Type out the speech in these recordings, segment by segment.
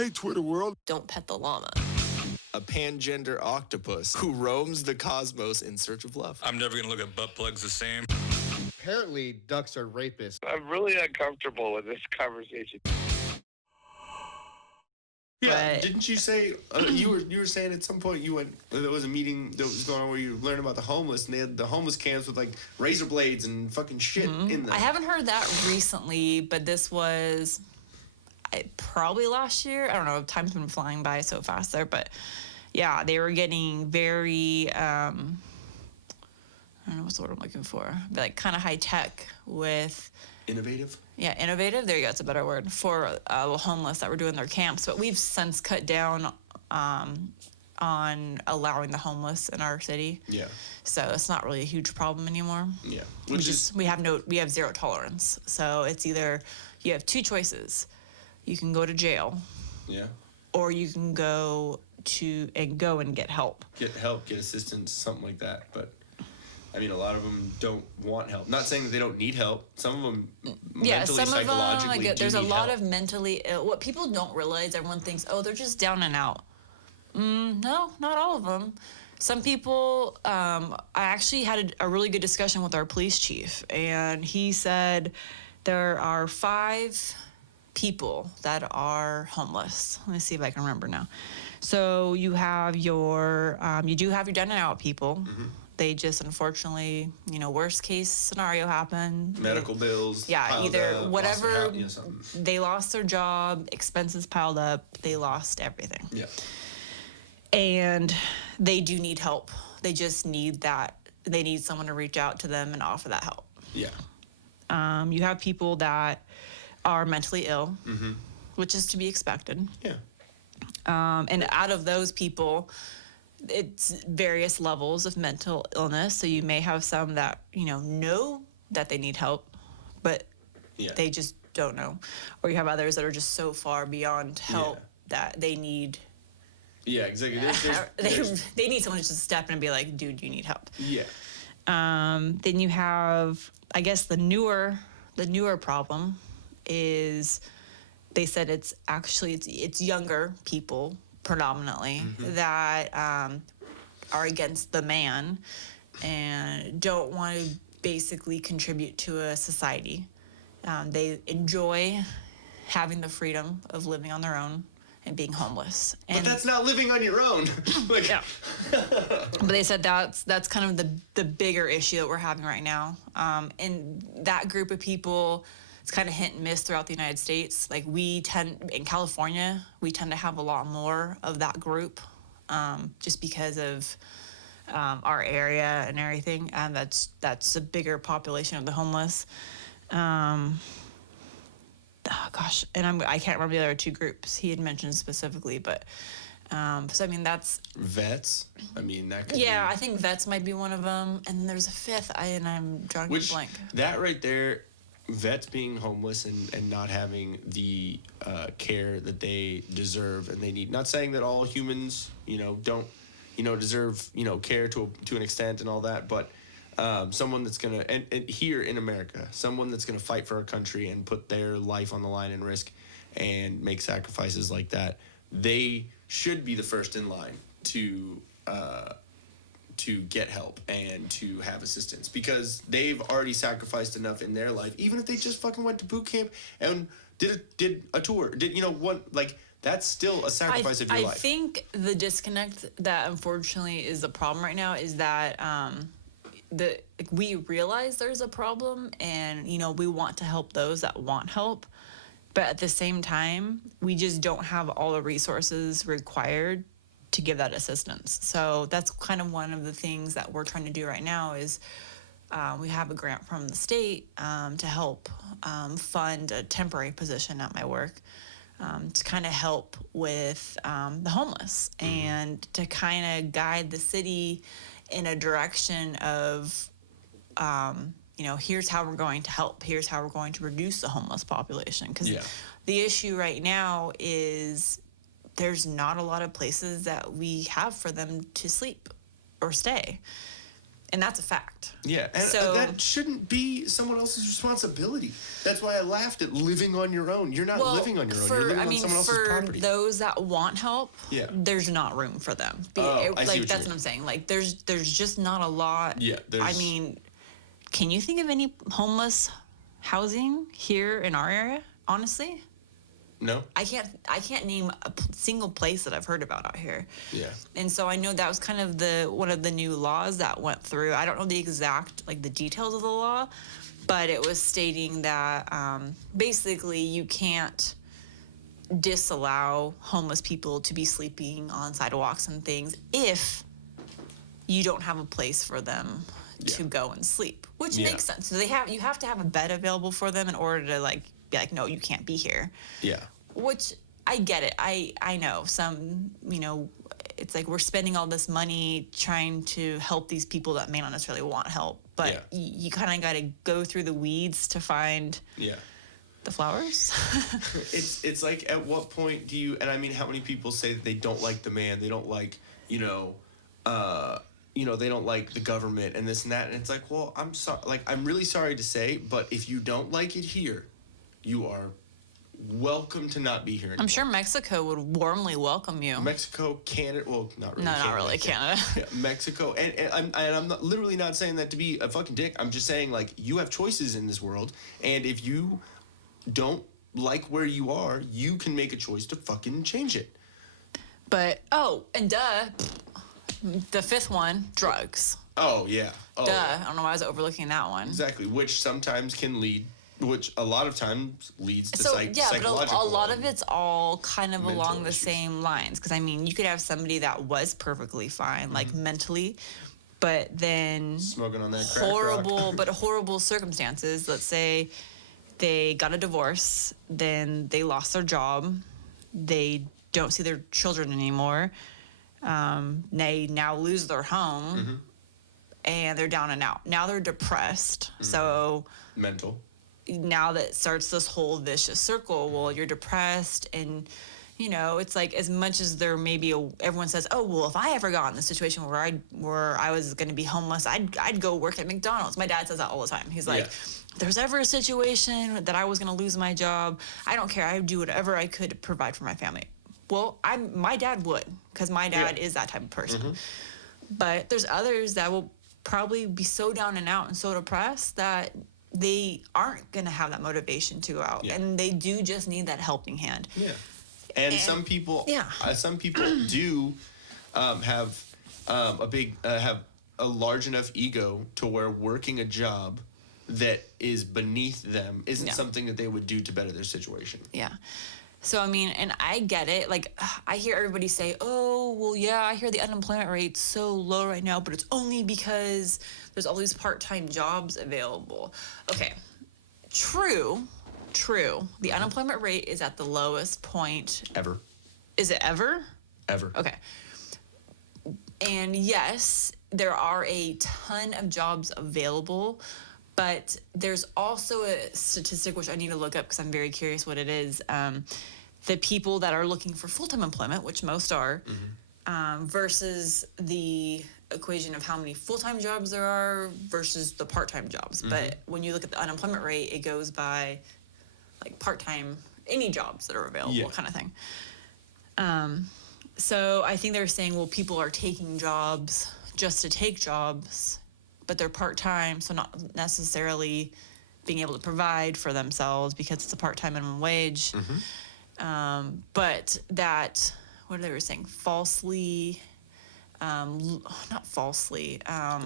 Hey, Twitter world. Don't pet the llama. A pangender octopus who roams the cosmos in search of love. I'm never going to look at butt plugs the same. Apparently, ducks are rapists. I'm really uncomfortable with this conversation. Yeah, didn't you say you were saying at some point there was a meeting that was going on where you learned about the homeless, and they had the homeless camps with like razor blades and fucking shit in them. I haven't heard that recently, but this was probably last year. I don't know. Time's been flying by so fast there, but yeah, they were getting very I don't know what's the word I'm looking for, but like kind of high tech with innovative. Yeah, innovative. There you go. It's a better word for homeless that were doing their camps. But we've since cut down on allowing the homeless in our city. Yeah. So it's not really a huge problem anymore. Yeah. We have zero tolerance. So it's either you have two choices. You can go to jail. Yeah. Or you can go and get help. Get help, get assistance, something like that. But I mean, a lot of them don't want help. Not saying that they don't need help. Some of them mentally, psychologically do there's a need lot help. of mentally ill. What people don't realize, everyone thinks, oh, they're just down and out. No, not all of them. Some people, I actually had a really good discussion with our police chief, and he said there are 5 people that are homeless. Let me see if I can remember now. So you have you do have your down and out people. Mm-hmm. They just, unfortunately, worst case scenario happened. Medical bills. Yeah, either up, whatever. They lost their job, expenses piled up, they lost everything. Yeah. And they do need help. They just need that. They need someone to reach out to them and offer that help. Yeah. You have people that are mentally ill, mm-hmm. which is to be expected. Yeah. And out of those people, it's various levels of mental illness. So you may have some that, know that they need help, but they just don't know. Or you have others that are just so far beyond help that they need... Yeah, exactly. They need someone to just step in and be like, dude, you need help. Yeah. Then you have, I guess, the newer problem is they said it's younger people predominantly that are against the man and don't want to basically contribute to a society. They enjoy having the freedom of living on their own and being homeless. But that's not living on your own. Yeah. But they said that's kind of the bigger issue that we're having right now. And that group of people, it's kind of hit and miss throughout the United States. Like in California, we tend to have a lot more of that group, just because of our area and everything. And that's a bigger population of the homeless. Oh gosh, and I can't remember the other 2 groups he had mentioned specifically, but so I mean that's vets. I mean that could I think vets might be one of them, and there's a 5th. I'm drawing a blank. That right there, vets being homeless and not having the care that they deserve and they need. Not saying that all humans, don't, deserve, care to an extent and all that, but. Someone that's gonna and here in America, someone that's gonna fight for our country and put their life on the line and risk and make sacrifices like that, they should be the first in line to get help and to have assistance because they've already sacrificed enough in their life. Even if they just fucking went to boot camp and did a tour, that's still a sacrifice of your life. I think the disconnect that unfortunately is the problem right now is that. We realize there's a problem and, we want to help those that want help. But at the same time, we just don't have all the resources required to give that assistance. So that's kind of one of the things that we're trying to do right now is we have a grant from the state to help fund a temporary position at my work to kind of help with the homeless and to kind of guide the city in a direction of, here's how we're going to help. Here's how we're going to reduce the homeless population. Because the issue right now is there's not a lot of places that we have for them to sleep or stay. And that's a fact. Yeah, and So- that shouldn't be someone else's responsibility. That's why I laughed at living on your own. You're not living on your own. You're living on someone else's property. For those that want help, Yeah. there's not room for them. I see what That's you what mean. I'm saying. Like, there's just not a lot. Yeah, I mean, can you think of any homeless housing here in our area? Honestly, No? I can't name a single place that I've heard about out here. Yeah. And so I know that was kind of one of the new laws that went through. I don't know the exact, like, the details of the law, but it was stating that basically you can't disallow homeless people to be sleeping on sidewalks and things if you don't have a place for them to go and sleep, which makes sense. So you have to have a bed available for them in order to, like, be like, no, you can't be here. Yeah. Which I get it. I know some, it's like we're spending all this money trying to help these people that may not necessarily want help, but you kind of got to go through the weeds to find the flowers. It's like, at what point do you, and I mean, how many people say that they don't like the man, they don't like, they don't like the government and this and that, and it's like, well, I'm really sorry to say, but if you don't like it here, you are welcome to not be here anymore. I'm sure Mexico would warmly welcome you. Mexico, Canada, well, not really. No, Canada, not really Canada. Yeah, Mexico, and I'm not, literally not saying that to be a fucking dick. I'm just saying, like, you have choices in this world, and if you don't like where you are, you can make a choice to fucking change it. But, the fifth one, drugs. Oh, yeah. Oh, Duh. I don't know why I was overlooking that one. exactly, which sometimes can lead, which a lot of times leads to So but psychological. a lot of it's all kind of mental along the issues. same lines. Because I mean, you could have somebody that was perfectly fine, like mentally, but then Smoking on that crack rock. horrible circumstances. Let's say they got a divorce, then they lost their job, they don't see their children anymore, they now lose their home, and they're down and out. Now they're depressed. So Mental. now that starts this whole vicious circle. Well, you're depressed, and it's like, as much as there may be everyone says, oh, well, if I ever got in the situation where I was going to be homeless, I'd go work at McDonald's. My dad says that all the time. He's like, if there's ever a situation that I was going to lose my job, I don't care. I'd do whatever I could to provide for my family. Well, my dad would, because my dad is that type of person. But there's others that will probably be so down and out and so depressed that they aren't going to have that motivation to go out, and they do just need that helping hand. Yeah. And some people, do have have a large enough ego to where working a job that is beneath them isn't something that they would do to better their situation. Yeah. So, I mean, and I get it. Like, I hear everybody say, oh, well, yeah, I hear the unemployment rate's so low right now, but it's only because there's all these part-time jobs available. Okay. True. The unemployment rate is at the lowest point. Ever. Is it ever? Ever. Okay. And yes, there are a ton of jobs available, but there's also a statistic which I need to look up because I'm very curious what it is. The people that are looking for full-time employment, which most are, versus the equation of how many full-time jobs there are versus the part-time jobs. But when you look at the unemployment rate, it goes by like part-time, any jobs that are available kind of thing. So I think they're saying, well, people are taking jobs just to take jobs, but they're part-time, so not necessarily being able to provide for themselves because it's a part-time minimum wage. But that, what they were saying, falsely, not falsely.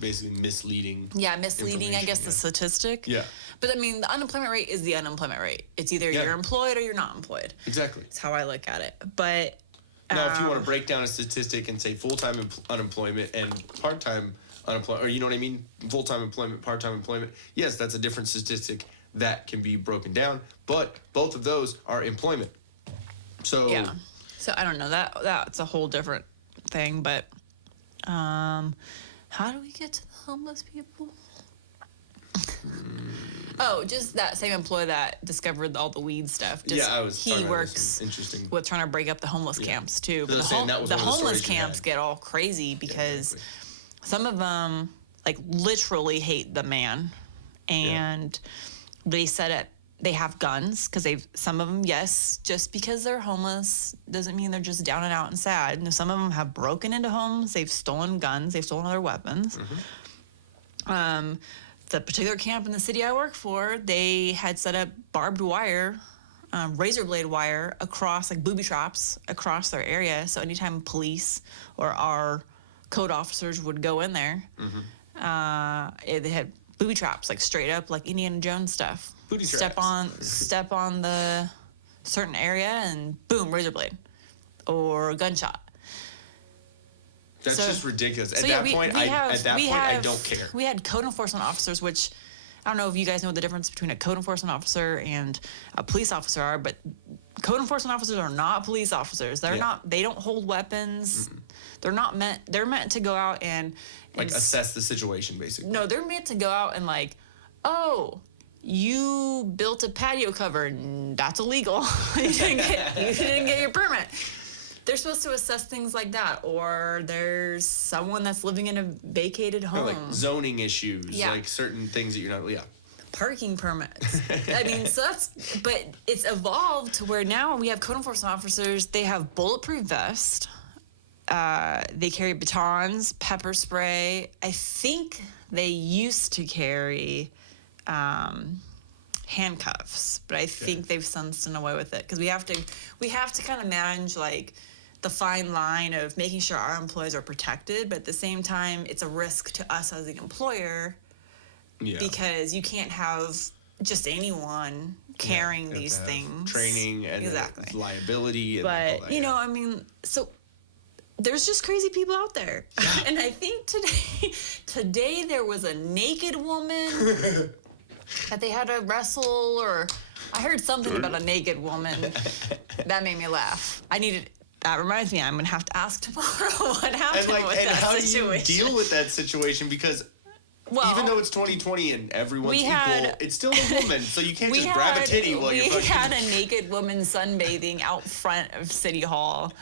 Basically misleading. Yeah, misleading, I guess, the statistic. Yeah. But I mean, the unemployment rate is the unemployment rate. It's either you're employed or you're not employed. Exactly. That's how I look at it. But now, if you want to break down a statistic and say full-time unemployment and part-time unemployment, or you know what I mean, full-time employment, part-time employment, yes, that's a different statistic that can be broken down, but both of those are employment. So yeah. So I don't know, that's a whole different thing, but how do we get to the homeless people? Oh, just that same employee that discovered all the weed stuff. He works with trying to break up the homeless camps too. But the homeless camps get all crazy because some of them, like literally hate the man. And they set it, they have guns because some of them, yes, just because they're homeless doesn't mean they're just down and out and sad. No, some of them have broken into homes, they've stolen guns, they've stolen other weapons. The particular camp in the city I work for, they had set up barbed wire, razor blade wire across, like booby traps across their area. So anytime police or our code officers would go in there, they had booby traps, like straight up, like Indiana Jones stuff. Booty step on the certain area and boom, razor blade or gunshot. That's just ridiculous. At So that point, I don't care. We had code enforcement officers, which I don't know if you guys know what the difference between a code enforcement officer and a police officer are, but code enforcement officers are not police officers. They're not. They don't hold weapons. They're not meant. They're meant to go out and Like assess the situation, basically. No, they're meant to go out and like, oh, you built a patio cover. That's illegal. you didn't get your permit. They're supposed to assess things like that, or there's someone that's living in a vacated home. Like zoning issues, like certain things that you're not. Parking permits. I mean, so but it's evolved to where now we have code enforcement officers. They have bulletproof vests. They carry batons, pepper spray. I think they used to carry handcuffs, but I think they've since done away with it because we have to kind of manage like the fine line of making sure our employees are protected, but at the same time, it's a risk to us as the employer because you can't have just anyone carrying these things. Training and liability. And but all that, you know, I mean, so there's just crazy people out there, and I think today there was a naked woman that they had to wrestle, or I heard something about a naked woman that made me laugh. That reminds me, I'm gonna have to ask tomorrow what happened with that situation. How do you deal with that situation? Because even though it's 2020 and everyone's equal, it's still a woman, so you can't just grab a titty while you're fucking. We had a naked woman sunbathing out front of City Hall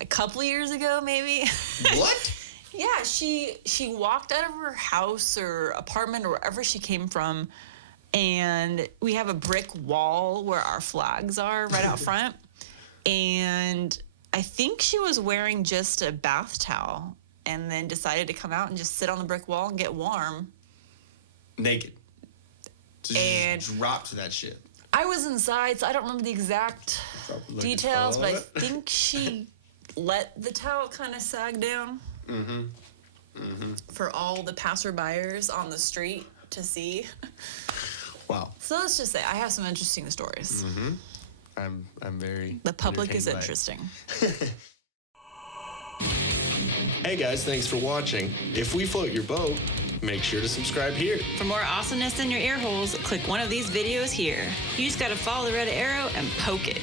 a couple years ago, maybe. What? Yeah, she walked out of her house or apartment or wherever she came from, and we have a brick wall where our flags are right out front, and I think she was wearing just a bath towel and then decided to come out and just sit on the brick wall and get warm. Naked. And just dropped that shit. I was inside, so I don't remember the exact details, but I think she let the towel kind of sag down for all the passerbyers on the street to see. Wow. So let's just say I have some interesting stories. I'm very. The public is interesting. Hey guys, thanks for watching. If we float your boat, make sure to subscribe here. For more awesomeness in your ear holes, click one of these videos here. You just gotta follow the red arrow and poke it.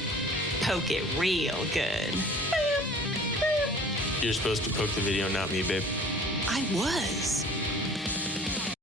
Poke it real good. You're supposed to poke the video, not me, babe. I was.